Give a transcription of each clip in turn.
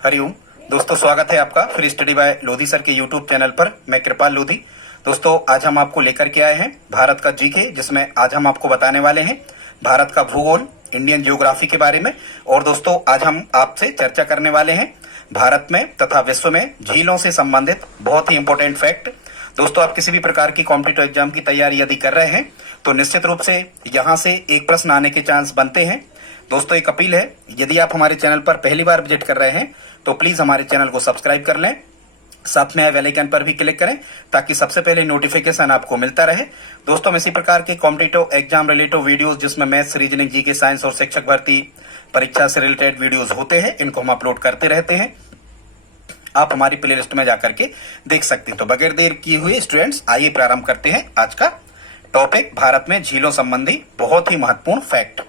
हरिओम। दोस्तों, स्वागत है आपका free study bye Lodhi sir के यूट्यूब चैनल पर। मैं कृपाल लोधी। दोस्तों, आज हम आपको लेकर के आए हैं भारत का जीके, जिसमें आज हम आपको बताने वाले हैं भारत का भूगोल, इंडियन ज्योग्राफी के बारे में। और दोस्तों, आज हम आपसे चर्चा करने वाले हैं भारत में तथा विश्व में झीलों से संबंधित बहुत ही इंपॉर्टेंट फैक्ट। दोस्तों, आप किसी भी प्रकार की कॉम्पिटिटिव एग्जाम की तैयारी यदि कर रहे हैं तो निश्चित रूप से यहाँ से एक प्रश्न आने के चांस बनते हैं। दोस्तों, एक अपील है, यदि आप हमारे चैनल पर पहली बार विजिट कर रहे हैं तो प्लीज हमारे चैनल को सब्सक्राइब कर लें, साथ में बेल आइकन पर भी क्लिक करें ताकि सबसे पहले नोटिफिकेशन आपको मिलता रहे। दोस्तों, हम इसी प्रकार के कॉम्पिटिटिव एग्जाम रिलेटेड वीडियोस, जिसमें मैथ्स, रीजनिंग, जीके, साइंस और शिक्षक भर्ती परीक्षा से रिलेटेड वीडियोस होते हैं, इनको हम अपलोड करते रहते हैं। आप हमारी प्लेलिस्ट में जाकर के देख सकते हैं। तो बगैर देर किए हुए स्टूडेंट्स, आइए प्रारंभ करते हैं आज का टॉपिक, भारत में झीलों संबंधी बहुत ही महत्वपूर्ण फैक्ट।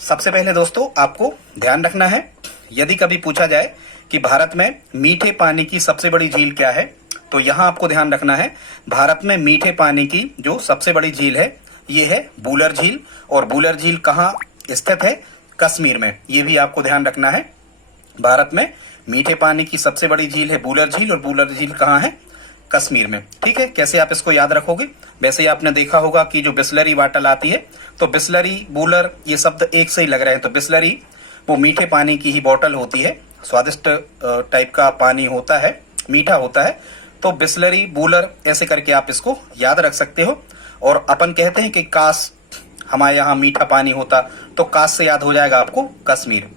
सबसे पहले दोस्तों, आपको ध्यान रखना है, यदि कभी पूछा जाए कि भारत में मीठे पानी की सबसे बड़ी झील क्या है, तो यहां आपको ध्यान रखना है, भारत में मीठे पानी की जो सबसे बड़ी झील है ये है बूलर झील। और बूलर झील कहां स्थित है? कश्मीर में। ये भी आपको ध्यान रखना है, भारत में मीठे पानी की सबसे बड़ी झील है बूलर झील, और बूलर झील कहां है? कश्मीर में। ठीक है, कैसे आप इसको याद रखोगे? वैसे ही आपने देखा होगा कि जो बिस्लरी वाटर आती है, तो बिस्लरी, बूलर, ये शब्द एक से ही लग रहे हैं। तो बिस्लरी वो मीठे पानी की ही बोतल होती है, स्वादिष्ट टाइप का पानी होता है, मीठा होता है। तो बिस्लरी, बूलर, ऐसे करके आप इसको याद रख सकते हो। और अपन कहते हैं कि काश हमारे यहाँ मीठा पानी होता, तो काश से याद हो जाएगा आपको कश्मीर।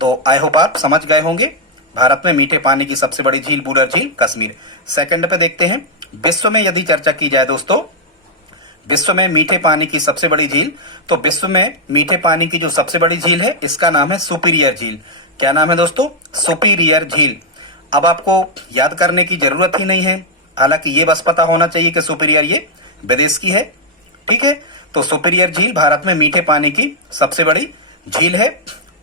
तो आई होप आप समझ गए होंगे, भारत में मीठे पानी की सबसे बड़ी झील बूलर झील, कश्मीर। सेकंड पे देखते हैं, विश्व में यदि चर्चा की जाए दोस्तों, विश्व में मीठे पानी की सबसे बड़ी झील, तो विश्व में मीठे पानी की जो सबसे बड़ी झील है, इसका नाम है सुपीरियर झील। क्या नाम है दोस्तों? सुपीरियर झील। अब आपको याद करने की जरूरत ही नहीं है, हालांकि ये बस पता होना चाहिए कि सुपीरियर ये विदेश की है। ठीक है, तो सुपीरियर झील भारत में मीठे पानी की सबसे बड़ी झील है।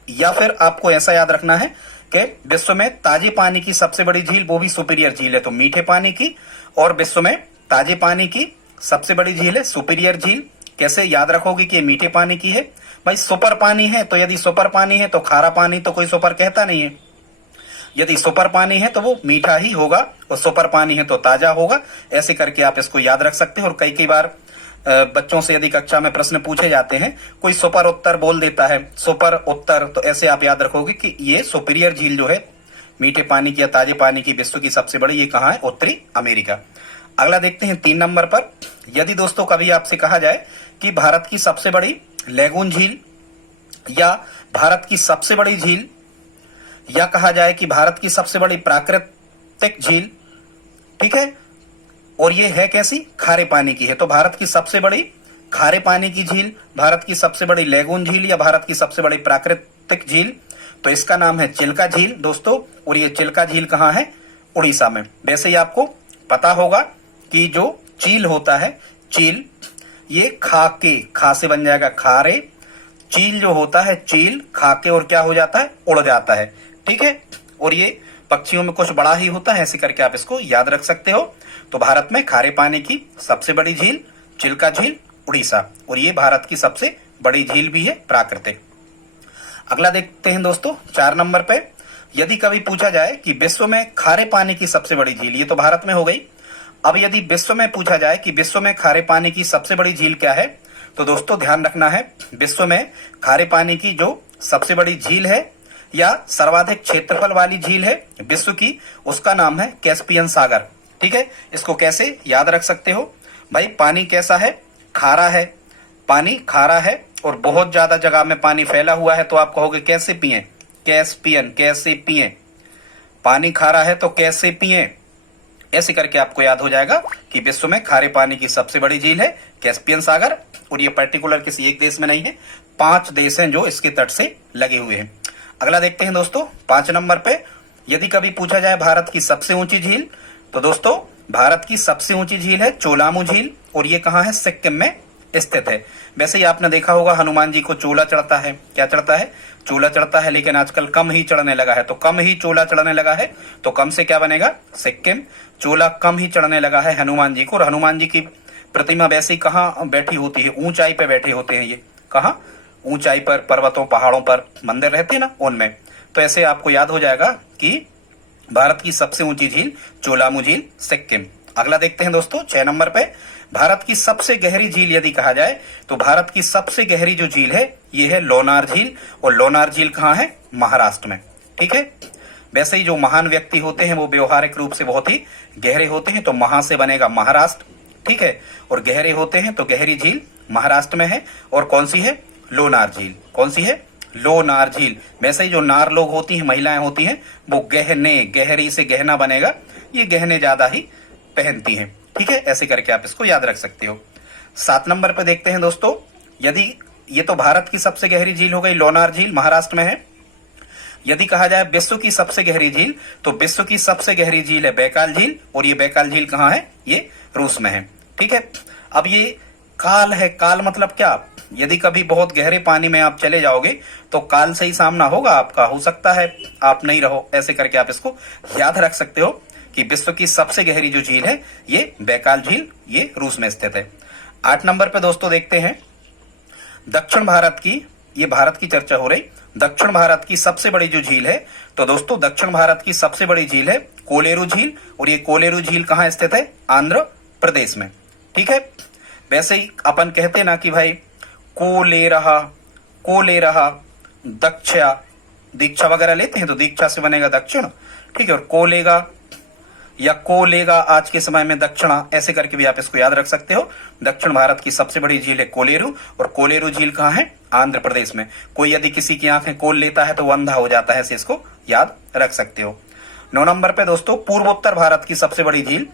या फिर आपको ऐसा याद रखना है कि विश्व में ताजे पानी की सबसे बड़ी झील वो भी सुपीरियर झील है। तो मीठे पानी की और विश्व में ताजे पानी की सबसे बड़ी झील है सुपीरियर झील। कैसे याद रखोगे कि मीठे पानी की है? भाई सुपर पानी है, तो यदि सुपर पानी है तो खारा पानी तो कोई सुपर कहता नहीं है। यदि सुपर पानी है तो वो मीठा ही होगा, और सुपर पानी है तो ताजा होगा। ऐसे करके आप इसको याद रख सकते हैं। और कई बार बच्चों से यदि कक्षा में प्रश्न पूछे जाते हैं, कोई सुपर उत्तर बोल देता है, सुपर उत्तर, तो ऐसे आप याद रखोगे कि ये सुपीरियर झील जो है मीठे पानी की या ताजे पानी की विश्व की सबसे बड़ी, ये कहाँ है? उत्तरी अमेरिका। अगला देखते हैं 3 नंबर पर, यदि दोस्तों कभी आपसे कहा जाए कि भारत की सबसे बड़ी लैगून झील, या भारत की सबसे बड़ी झील, या कहा जाए कि भारत की सबसे बड़ी प्राकृतिक झील, ठीक है, और ये है कैसी? खारे पानी की है। तो भारत की सबसे बड़ी खारे पानी की झील, भारत की सबसे बड़ी लैगून झील, या भारत की सबसे बड़ी प्राकृतिक झील, तो इसका नाम है चिल्का झील दोस्तों। और ये चिल्का झील कहाँ है? उड़ीसा में। वैसे ही आपको पता होगा कि जो चील होता है, चील, ये खा से बन जाएगा खारे। चील जो होता है, चील खा के और क्या हो जाता है? उड़ जाता है। ठीक है, और ये पक्षियों में कुछ बड़ा ही होता है, ऐसे करके आप इसको याद रख सकते हो। तो भारत में खारे पानी की सबसे बड़ी झील चिल्का झील, उड़ीसा, और ये भारत की सबसे बड़ी झील भी है प्राकृतिक। अगला देखते हैं दोस्तों 4 नंबर पे, यदि कभी पूछा जाए कि विश्व में खारे पानी की सबसे बड़ी झील, ये तो भारत में हो गई। अब यदि विश्व में पूछा जाए कि विश्व में खारे पानी की सबसे बड़ी झील क्या है, तो दोस्तों ध्यान रखना है, विश्व में खारे पानी की जो सबसे बड़ी झील है या सर्वाधिक क्षेत्रफल वाली झील है विश्व की, उसका नाम है कैस्पियन सागर। ठीक है, इसको कैसे याद रख सकते हो? भाई पानी कैसा है? खारा है। पानी खारा है और बहुत ज्यादा जगह में पानी फैला हुआ है, तो आप कहोगे कैसे पिए? कैस्पियन, कैसे पिए? पानी खारा है तो कैसे पिए? ऐसे करके आपको याद हो जाएगा कि विश्व में खारे पानी की सबसे बड़ी झील है कैस्पियन सागर। और ये पर्टिकुलर किसी एक देश में नहीं है, 5 देश हैं जो इसके तट से लगे हुए हैं। अगला देखते हैं दोस्तों 5 नंबर पे, यदि कभी पूछा जाए भारत की सबसे ऊंची झील, तो दोस्तों भारत की सबसे ऊंची झील है चोलामू झील, और ये कहाँ है? सिक्किम में स्थित है। वैसे ही आपने देखा होगा हनुमान जी को चोला चढ़ता है। क्या चढ़ता है? चोला चढ़ता है, लेकिन आजकल कम ही चढ़ने लगा है। तो कम ही चोला चढ़ने लगा है, तो कम से क्या बनेगा? सिक्किम। चोला कम ही चढ़ने लगा है हनुमान जी को। और हनुमान जी की प्रतिमा वैसे ही कहाँ बैठी होती है? ऊंचाई पे बैठे होते हैं। ये कहाँ? ऊंचाई पर, पर्वतों, पहाड़ों पर मंदिर रहते हैं ना, उनमें। तो ऐसे आपको याद हो जाएगा कि भारत की सबसे ऊंची झील चोलामू झील, सिक्किम। अगला देखते हैं दोस्तों 6 नंबर पे, भारत की सबसे गहरी झील यदि कहा जाए तो भारत की सबसे गहरी जो झील है ये है लोनार झील, और लोनार झील कहाँ है? महाराष्ट्र में। ठीक है, वैसे ही जो महान व्यक्ति होते हैं वो व्यवहारिक रूप से बहुत ही गहरे होते हैं, तो महा से बनेगा महाराष्ट्र। ठीक है, और गहरे होते हैं तो गहरी झील महाराष्ट्र में है। और कौन सी है? लोनार झील। कौन सी है? लोनार झील। वैसे ही जो नार लोग होती हैं, महिलाएं होती हैं, वो गहने, गहरी से गहना बनेगा, ये गहने ज्यादा ही पहनती हैं। ठीक है, ऐसे करके आप इसको याद रख सकते हो। 7 नंबर पे देखते हैं दोस्तों, यदि ये तो भारत की सबसे गहरी झील हो गई, लोनार झील महाराष्ट्र में है। यदि कहा जाए विश्व की सबसे गहरी झील, तो विश्व की सबसे गहरी झील है बैकाल झील, और ये बैकाल झील कहाँ है? ये रूस में है। ठीक है, अब ये काल है। काल मतलब क्या? यदि कभी बहुत गहरे पानी में आप चले जाओगे तो काल से ही सामना होगा आपका, हो सकता है आप नहीं रहो। ऐसे करके आप इसको याद रख सकते हो कि विश्व की सबसे गहरी जो झील है ये बैकाल झील, ये रूस में स्थित है। 8 नंबर पे दोस्तों देखते हैं दक्षिण भारत की, ये भारत की चर्चा हो रही, दक्षिण भारत की सबसे बड़ी जो झील है, तो दोस्तों दक्षिण भारत की सबसे बड़ी झील है कोलेरू झील, और ये कोलेरू झील कहाँ स्थित है? आंध्र प्रदेश में। ठीक है, वैसे ही अपन कहते ना कि भाई को ले रहा दक्षा, दीक्षा वगैरह लेते हैं तो दीक्षा से बनेगा दक्षिण। ठीक है, और को लेगा या को लेगा आज के समय में दक्षिणा, ऐसे करके भी आप इसको याद रख सकते हो। दक्षिण भारत की सबसे बड़ी झील है कोलेरू, और कोलेरू झील कहाँ है? आंध्र प्रदेश में। कोई यदि किसी की आंखें खोल लेता है तो वो अंधा हो जाता है, ऐसे इसको याद रख सकते हो। 9 नंबर पे दोस्तों पूर्वोत्तर भारत की सबसे बड़ी झील।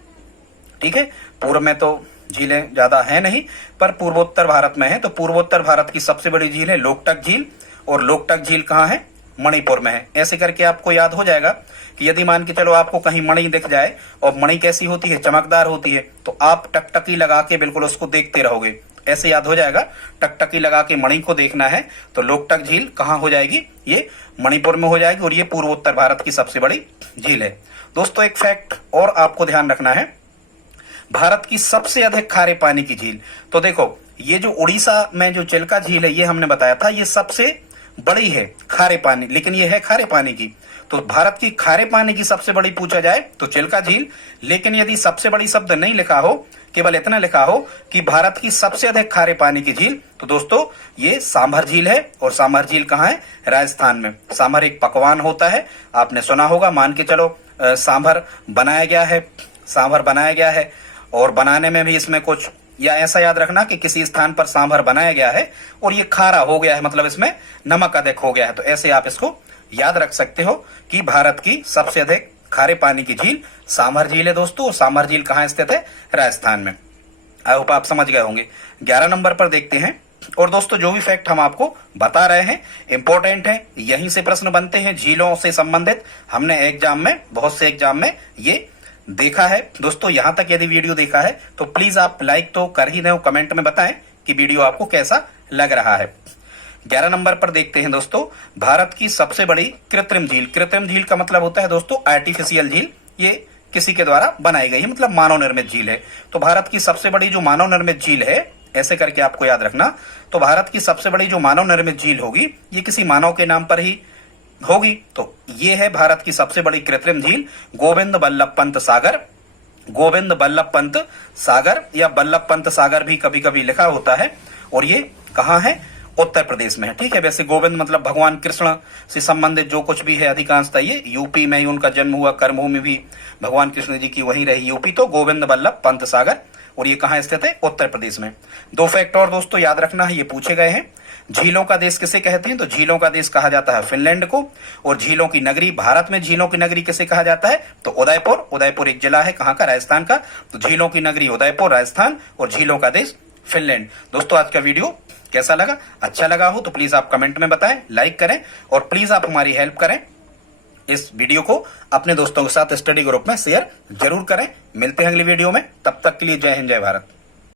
ठीक है, पूर्व में तो झीलें ज्यादा है नहीं, पर पूर्वोत्तर भारत में है, तो पूर्वोत्तर भारत की सबसे बड़ी झील है लोकटक झील, और लोकटक झील कहाँ है? मणिपुर में है। ऐसे करके आपको याद हो जाएगा कि यदि मान के चलो आपको कहीं मणि दिख जाए, और मणि कैसी होती है? चमकदार होती है, तो आप टकटकी लगा के बिल्कुल उसको देखते रहोगे, ऐसे याद हो जाएगा। टकटकी लगा के मणि को देखना है तो लोकटक झील कहाँ हो जाएगी? ये मणिपुर में हो जाएगी, और ये पूर्वोत्तर भारत की सबसे बड़ी झील है। दोस्तों एक फैक्ट और आपको ध्यान रखना है, भारत की सबसे अधिक खारे पानी की झील, तो देखो ये जो उड़ीसा में जो चिल्का झील है ये हमने बताया था, ये सबसे बड़ी है खारे पानी, लेकिन ये है खारे पानी की। तो भारत की खारे पानी की सबसे बड़ी पूछा जाए तो चिल्का झील, लेकिन यदि सबसे बड़ी शब्द नहीं लिखा हो, केवल इतना लिखा हो कि भारत की सबसे अधिक खारे पानी की झील, तो दोस्तों ये सांभर झील है। और सांभर झील कहाँ है? राजस्थान में। सांभर एक पकवान होता है, आपने सुना होगा। मान के चलो सांभर बनाया गया है, और बनाने में भी इसमें कुछ, या ऐसा याद रखना कि किसी स्थान पर सांभर बनाया गया है और ये खारा हो गया है, मतलब इसमें नमक अधिक हो गया है, तो ऐसे आप इसको याद रख सकते हो कि भारत की सबसे अधिक खारे पानी की झील सांभर झील है दोस्तों। और सांभर झील कहाँ स्थित है? राजस्थान में। आई होप आप समझ गए होंगे। 11 नंबर पर देखते हैं, और दोस्तों जो भी फैक्ट हम आपको बता रहे हैं इंपॉर्टेंट है, यहीं से प्रश्न बनते हैं झीलों से संबंधित। हमने एग्जाम में, बहुत से एग्जाम में ये देखा है दोस्तों। यहां तक यदि वीडियो देखा है तो प्लीज आप लाइक तो कर ही दो, कमेंट में बताएं कि वीडियो आपको कैसा लग रहा है। 11 नंबर पर देखते हैं दोस्तों, भारत की सबसे बड़ी कृत्रिम झील। कृत्रिम झील का मतलब होता है दोस्तों आर्टिफिशियल झील, ये किसी के द्वारा बनाई गई है, मतलब मानव निर्मित झील है। तो भारत की सबसे बड़ी जो मानव निर्मित झील है, ऐसे करके आपको याद रखना, तो भारत की सबसे बड़ी जो मानव निर्मित झील होगी ये किसी मानव के नाम पर ही होगी। तो ये है भारत की सबसे बड़ी कृत्रिम झील गोविंद बल्लभ पंत सागर। गोविंद बल्लभ पंत सागर या बल्लभ पंत सागर भी कभी कभी लिखा होता है, और ये कहाँ है? उत्तर प्रदेश में है। ठीक है, वैसे गोविंद मतलब भगवान कृष्ण से संबंधित जो कुछ भी है अधिकांशतः ये यूपी में ही उनका जन्म हुआ, कर्मभूमि भी भगवान कृष्ण जी की वहीं रही यूपी। तो गोविंद बल्लभ पंत सागर, और ये कहाँ स्थित है? उत्तर प्रदेश में। 2 फैक्ट और दोस्तों याद रखना है, ये पूछे गए हैं। झीलों का देश किसे कहते हैं? तो झीलों का देश कहा जाता है फिनलैंड को। और झीलों की नगरी, भारत में झीलों की नगरी किसे कहा जाता है? तो उदयपुर। उदयपुर एक जिला है, कहाँ का? राजस्थान का। तो झीलों की नगरी उदयपुर राजस्थान, और झीलों का देश फिनलैंड। दोस्तों आज का वीडियो कैसा लगा? अच्छा लगा हो तो प्लीज आप कमेंट में बताएं, लाइक करें, और प्लीज आप हमारी हेल्प करें, इस वीडियो को अपने दोस्तों के साथ स्टडी ग्रुप में शेयर जरूर करें। मिलते हैं अगली वीडियो में, तब तक के लिए जय हिंद, जय भारत।